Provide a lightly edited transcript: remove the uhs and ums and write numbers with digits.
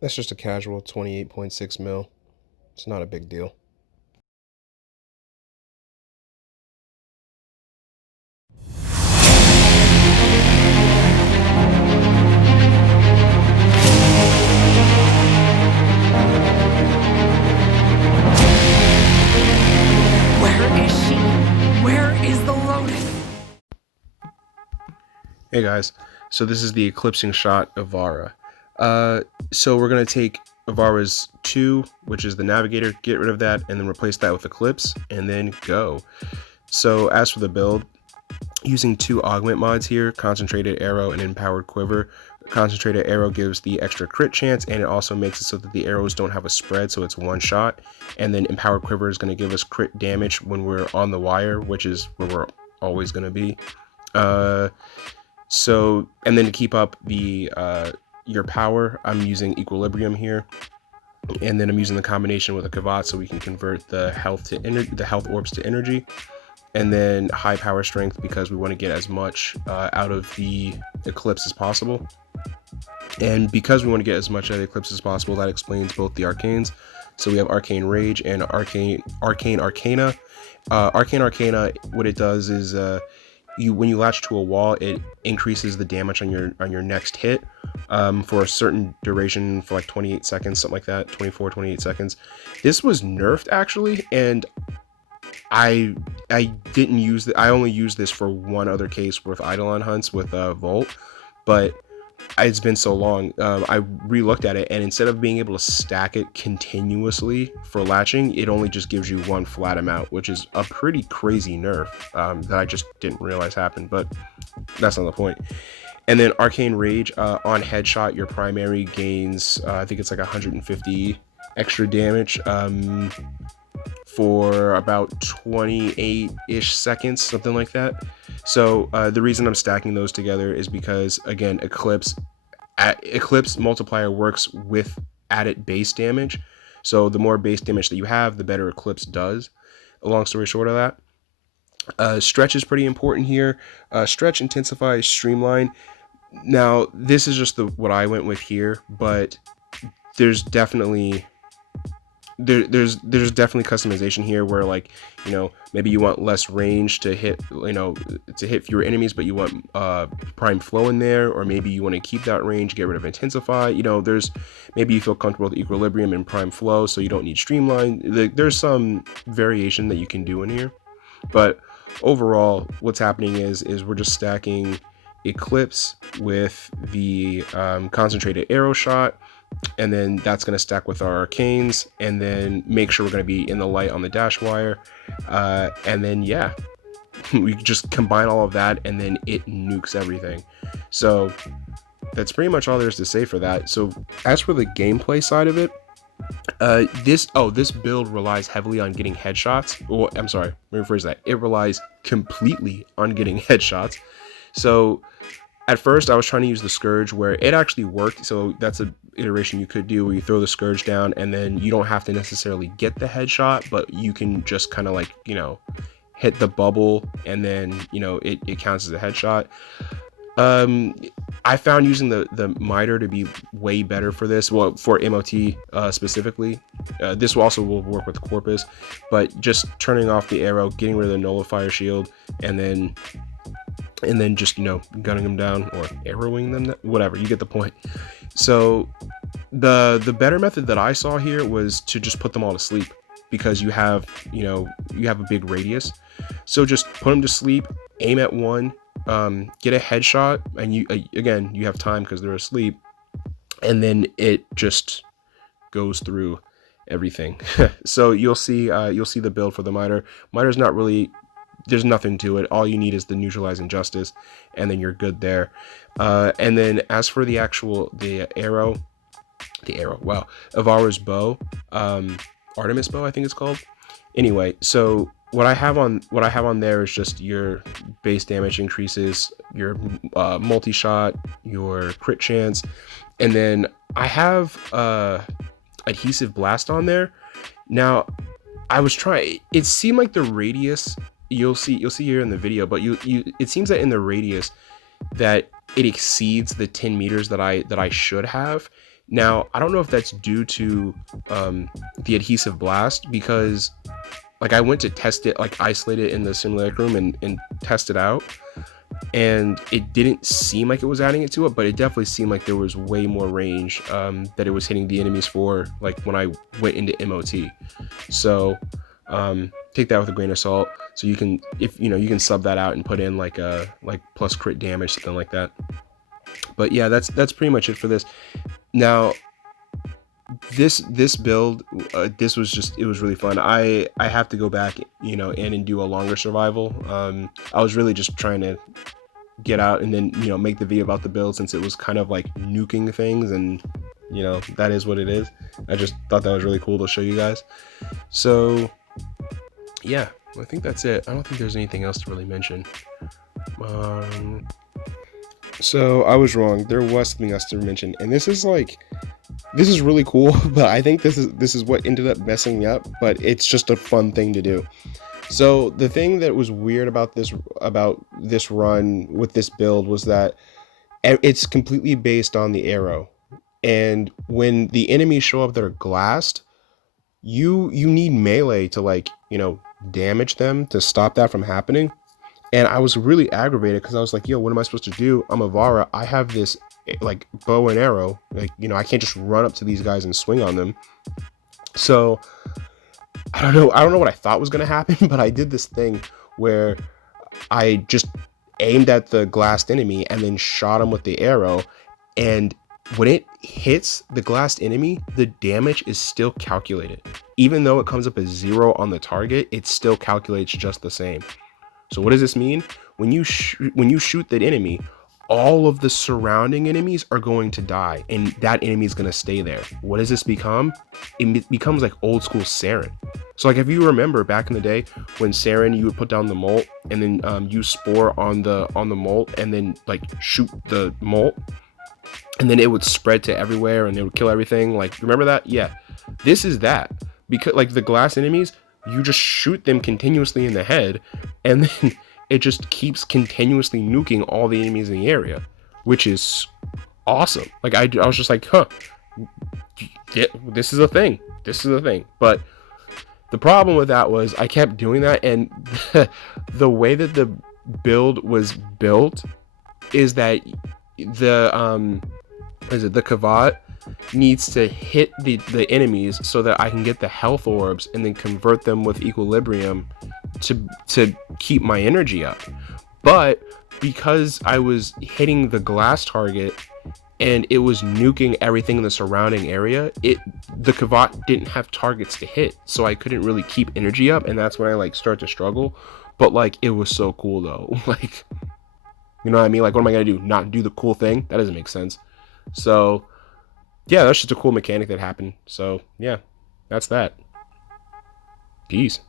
That's just a casual 28.6 mil. It's not a big deal. Where is she? Where is the loading? Hey guys, so this is the Eclipsing shot Ivara. So we're going to take Ivara's 2, which is the Navigator, get rid of that, and then replace that with Eclipse, and then go. So as for the build, using 2 augment mods here, Concentrated Arrow and Empowered Quiver. Concentrated Arrow gives the extra crit chance, and it also makes it so that the arrows don't have a spread, so it's one shot. And then Empowered Quiver is going to give us crit damage when we're on the wire, which is where we're always going to be. And then to keep up the your power, I'm using Equilibrium here, and then I'm using the combination with a Kavat so we can convert the health orbs to energy, and then high power strength because we want to get as much out of the Eclipse as possible. And because we want to get as much out of the Eclipse as possible, that explains both the arcanes. So we have Arcane Rage and Arcane Arcana. Arcane Arcana, what it does is when you latch to a wall, it increases the damage on your next hit for a certain duration, for like 28 seconds, something like that, 28 seconds. This was nerfed actually, and I didn't use it. I only used this for one other case with Eidolon hunts with Volt, but it's been so long. I re-looked at it, and instead of being able to stack it continuously for latching, it only just gives you one flat amount, which is a pretty crazy nerf that I just didn't realize happened, but that's not the point. And then Arcane Rage, on headshot, your primary gains, I think it's like 150 extra damage for about 28-ish seconds, something like that. So the reason I'm stacking those together is because, again, Eclipse multiplier works with added base damage. So the more base damage that you have, the better Eclipse does. A long story short of that. Stretch is pretty important here. Stretch, Intensify, Streamline. Now, this is just what I went with here, but there's definitely customization here where, like, you know, maybe you want less range to hit, fewer enemies, but you want prime flow in there, or maybe you want to keep that range, get rid of intensify. Maybe you feel comfortable with equilibrium and prime flow, so you don't need streamline. There's some variation that you can do in here, but overall what's happening is we're just stacking Eclipse with the concentrated arrow shot, and then that's going to stack with our arcanes, and then make sure we're going to be in the light on the dash wire, and then yeah, we just combine all of that, and then it nukes everything. So that's pretty much all there's to say for that. So as for the gameplay side of it, this build relies heavily on getting headshots. Well, I'm sorry, let me rephrase that. It relies completely on getting headshots. So at first I was trying to use the Scourge, where it actually worked. So that's a iteration you could do, where you throw the Scourge down, and then you don't have to necessarily get the headshot, but you can just kind of, like, hit the bubble, and then it counts as a headshot. I found using the miter to be way better for this. Well, for MOT specifically. This also will work with Corpus, but just turning off the arrow, getting rid of the nullifier shield, and then just gunning them down, or arrowing them, whatever, you get the point. So the better method that I saw here was to just put them all to sleep, because you have a big radius. So just put them to sleep, aim at one, get a headshot, and you have time because they're asleep, and then it just goes through everything. So you'll see the build for the miter. Miter's not really, there's nothing to it. All you need is the neutralize injustice, and then you're good there. And then as for the arrow, wow, Ivara's bow, Artemis bow, I think it's called. Anyway, so what I have on there is just your base damage increases, your multi-shot, your crit chance, and then I have adhesive blast on there. Now, I was trying, it seemed like the radius, you'll see here in the video, but it seems that in the radius that it exceeds the 10 meters that I should have. Now, I don't know if that's due to the adhesive blast, because like I went to test it, like isolate it in the simulacrum room and test it out, and it didn't seem like it was adding it to it, but it definitely seemed like there was way more range that it was hitting the enemies for, like when I went into MOT. So take that with a grain of salt. So you can, if you know, you can sub that out and put in like a plus crit damage, something like that. But yeah, that's pretty much it for this. Now this build, this was just, it was really fun. I have to go back, you know, and do a longer survival. I was really just trying to get out and then, you know, make the video about the build, since it was kind of like nuking things, and you know, that is what it is. I just thought that was really cool to show you guys. So yeah, I think that's it. I don't think there's anything else to really mention. So I was wrong, there was something else to mention, and this is really cool, but I think this is what ended up messing me up, but it's just a fun thing to do. So the thing that was weird about this run with this build was that it's completely based on the arrow, and when the enemies show up that are glassed, you need melee to, like, you know, damage them to stop that from happening. And I was really aggravated because I was like, yo, what am I supposed to do? I'm Ivara. I have this like bow and arrow. Like, you know, I can't just run up to these guys and swing on them. So I don't know what I thought was going to happen, but I did this thing where I just aimed at the glassed enemy and then shot him with the arrow. And when it hits the glassed enemy, the damage is still calculated. Even though it comes up as 0 on the target, it still calculates just the same. So what does this mean? When you shoot that enemy, all of the surrounding enemies are going to die, and that enemy is going to stay there. What does this become? It becomes like old school Saren. So like, if you remember back in the day when Saren, you would put down the molt and then use spore on the molt and then like shoot the molt, and then it would spread to everywhere and it would kill everything. Like, remember that? Yeah, this is that. Because like the glass enemies, you just shoot them continuously in the head, and then it just keeps continuously nuking all the enemies in the area, which is awesome. Like, I was just like, huh, yeah, this is a thing. This is a thing. But the problem with that was I kept doing that, and the way that the build was built is that the Kavat needs to hit the enemies so that I can get the health orbs and then convert them with equilibrium to keep my energy up. But because I was hitting the glass target and it was nuking everything in the surrounding area, the Kavat didn't have targets to hit, so I couldn't really keep energy up, and that's when I like start to struggle. But like, it was so cool though. Like, you know what I mean? Like, what am I gonna do? Not do the cool thing? That doesn't make sense. So yeah, that's just a cool mechanic that happened. So yeah, that's that. Peace.